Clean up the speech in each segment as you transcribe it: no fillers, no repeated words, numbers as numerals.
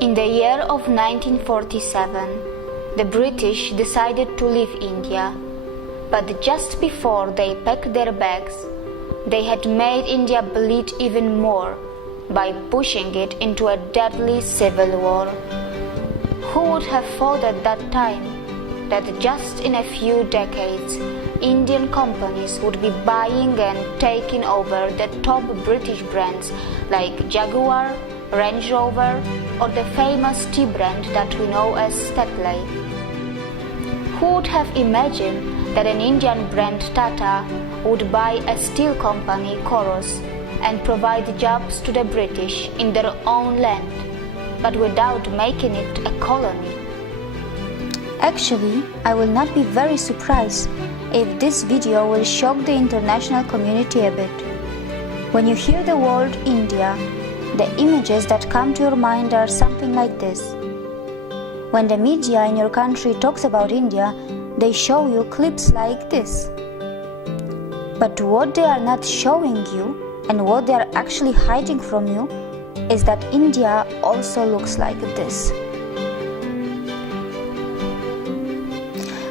In the year of 1947, the British decided to leave India, but just before they packed their bags, they had made India bleed even more by pushing it into a deadly civil war. Who would have thought at that time that just in a few decades, Indian companies would be buying and taking over the top British brands like Jaguar, Range Rover, or the famous tea brand that we know as Tetley? Who would have imagined that an Indian brand Tata would buy a steel company Coros and provide jobs to the British in their own land, but without making it a colony? Actually, I will not be very surprised if this video will shock the international community a bit. When you hear the word India, the images that come to your mind are something like this. When the media in your country talks about India, they show you clips like this. But what they are not showing you, and what they are actually hiding from you, is that India also looks like this.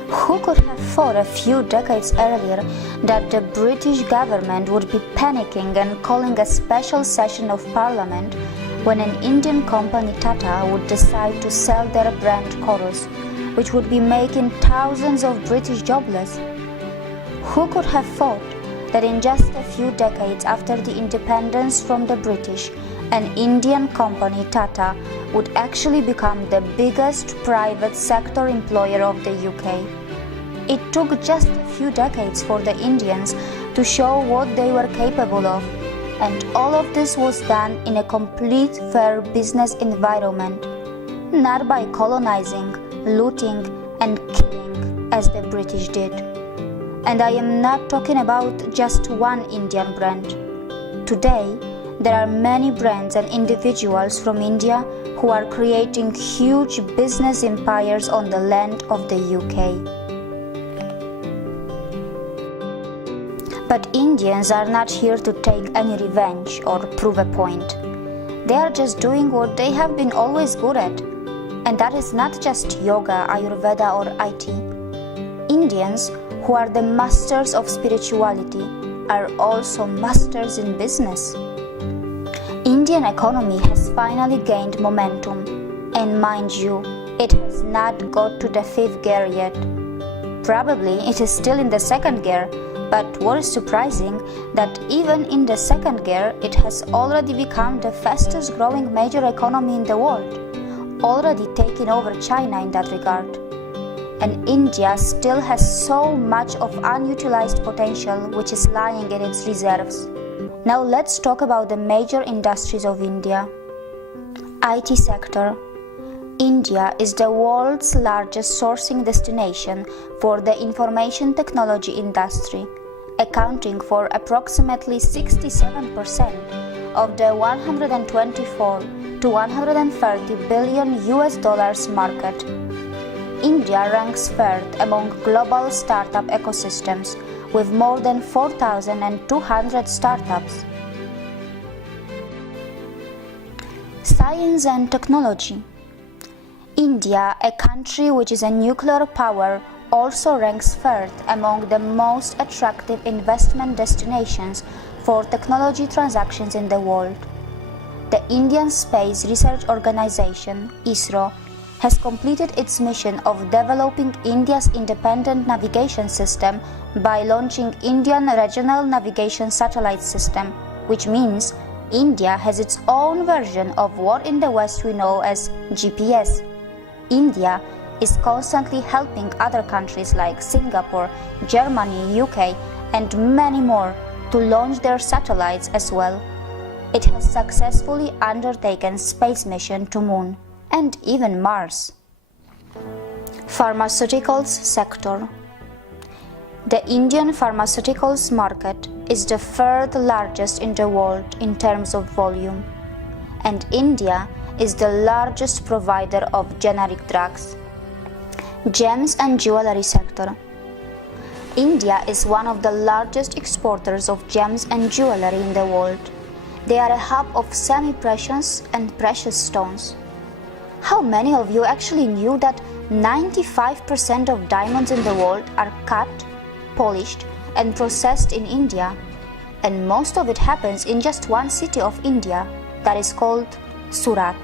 Who could have thought a few decades earlier that the British government would be panicking and calling a special session of Parliament when an Indian company Tata would decide to sell their brand Coros, which would be making thousands of British jobless? Who could have thought that in just a few decades after the independence from the British, an Indian company Tata would actually become the biggest private sector employer of the UK? It took just a few decades for the Indians to show what they were capable of, and all of this was done in a complete fair business environment, not by colonizing, looting, and killing as the British did. And I am not talking about just one Indian brand. Today, there are many brands and individuals from India who are creating huge business empires on the land of the UK. But Indians are not here to take any revenge or prove a point. They are just doing what they have been always good at. And that is not just yoga, Ayurveda, or IT. Indians, who are the masters of spirituality, are also masters in business. Indian economy has finally gained momentum, and mind you, it has not got to the 5th gear yet. Probably it is still in the 2nd gear, but what is surprising that even in the 2nd gear, it has already become the fastest growing major economy in the world, already taking over China in that regard. And India still has so much of unutilized potential which is lying in its reserves. Now let's talk about the major industries of India. IT sector. India is the world's largest sourcing destination for the information technology industry, accounting for approximately 67% of the 124 to 130 billion US dollars market. India ranks 3rd among global startup ecosystems with more than 4,200 startups. Science and technology. India, a country which is a nuclear power, also ranks 3rd among the most attractive investment destinations for technology transactions in the world. The Indian Space Research Organization, ISRO, has completed its mission of developing India's independent navigation system by launching Indian Regional Navigation Satellite System, which means India has its own version of what in the West we know as GPS. India is constantly helping other countries like Singapore, Germany, UK, and many more to launch their satellites as well. It has successfully undertaken space mission to Moon and even Mars. Pharmaceuticals sector. The Indian pharmaceuticals market is the 3rd largest in the world in terms of volume, and India is the largest provider of generic drugs. Gems and jewelry sector. India is one of the largest exporters of gems and jewelry in the world. They are a hub of semi-precious and precious stones, How many of you actually knew that 95% of diamonds in the world are cut, polished, and processed in India? And most of it happens in just one city of India, that is called Surat.